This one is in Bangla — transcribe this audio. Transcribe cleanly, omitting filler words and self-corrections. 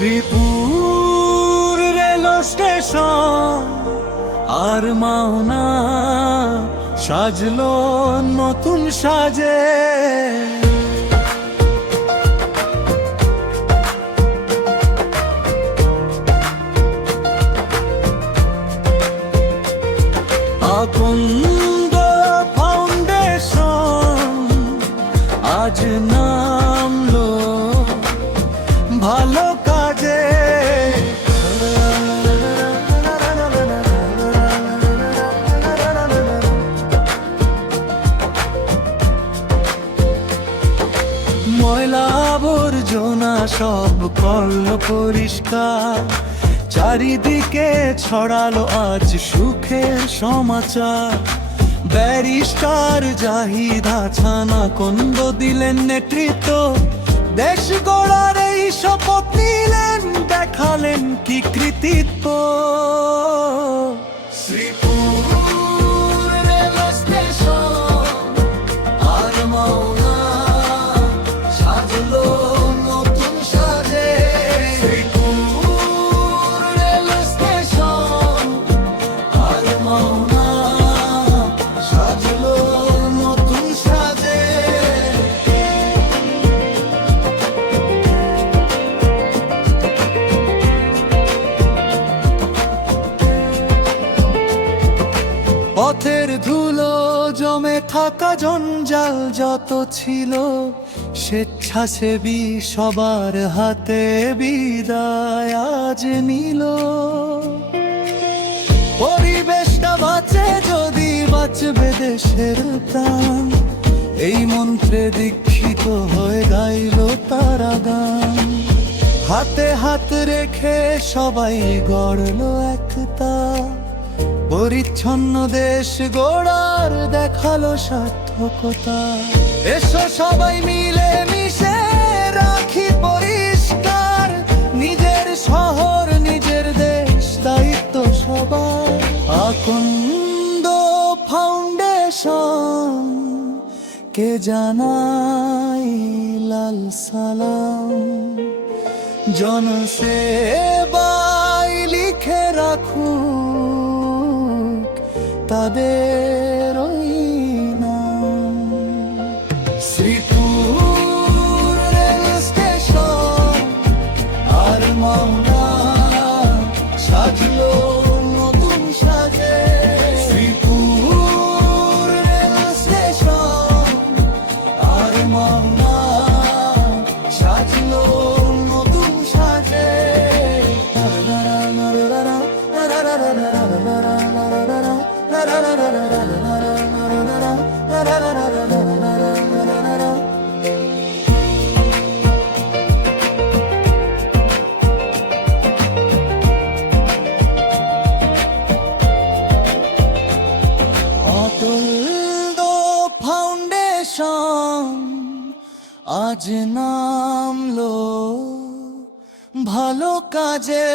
শ্রীপুর রেল স্টেশন আর মাওনা সাজলো নতুন সাজে। আকন্দ ফাউন্ডেশন আজ নামলো ভালো কাজে। ময়লা আবর্জনা সব করলো পরিষ্কার, চারিদিকে ছড়ালো আজ সুখের সমাচার। ব্যারিস্টার জাহিদ হাসান আকন্দ দিলেন নেতৃত্ব, দেশ গড়ার এই শপথ নিলেন, দেখালেন কি কৃতিত্ব। শ্রীপুর রেল স্টেশন আর মাওনা সাজলো নতুন সাজে। শ্রীপুর রেল স্টেশন আর মাওনা সাজলো নতুন সাজে। পথের ধুলো জমে থাকা জঞ্জাল যত ছিল, স্বেচ্ছাসেবী সবার হাতে বিদায় আজ নিল। পরিবেশটা বাঁচে যদি বাঁচবে দেশের প্রাণ, এই মন্ত্রে দীক্ষিত হয়ে গাইল তারা গান। হাতে হাত রেখে সবাই গড়ল একতা, পরিচ্ছন্ন দেশ গড়ার দেখালো সার্থকতা। এসো সবাই মিলে মিশে রাখি পরিষ্কার, নিজের শহর নিজের দেশ দায়িত্ব সবার। আকন্দ ফাউন্ডেশন কে জানাই লাল সালাম, জনসেবায় লিখে রাখুন তাদের ওই নাম। শ্রীপুর রেল স্টেশন আর মাওনা সাজলো নতুন সাজে। শ্রীপুর রেল স্টেশন আর মাওনা সাজলো নতুন সাজে। আকন্দ ফাউন্ডেশন আজ নামলো ভালো কাজে।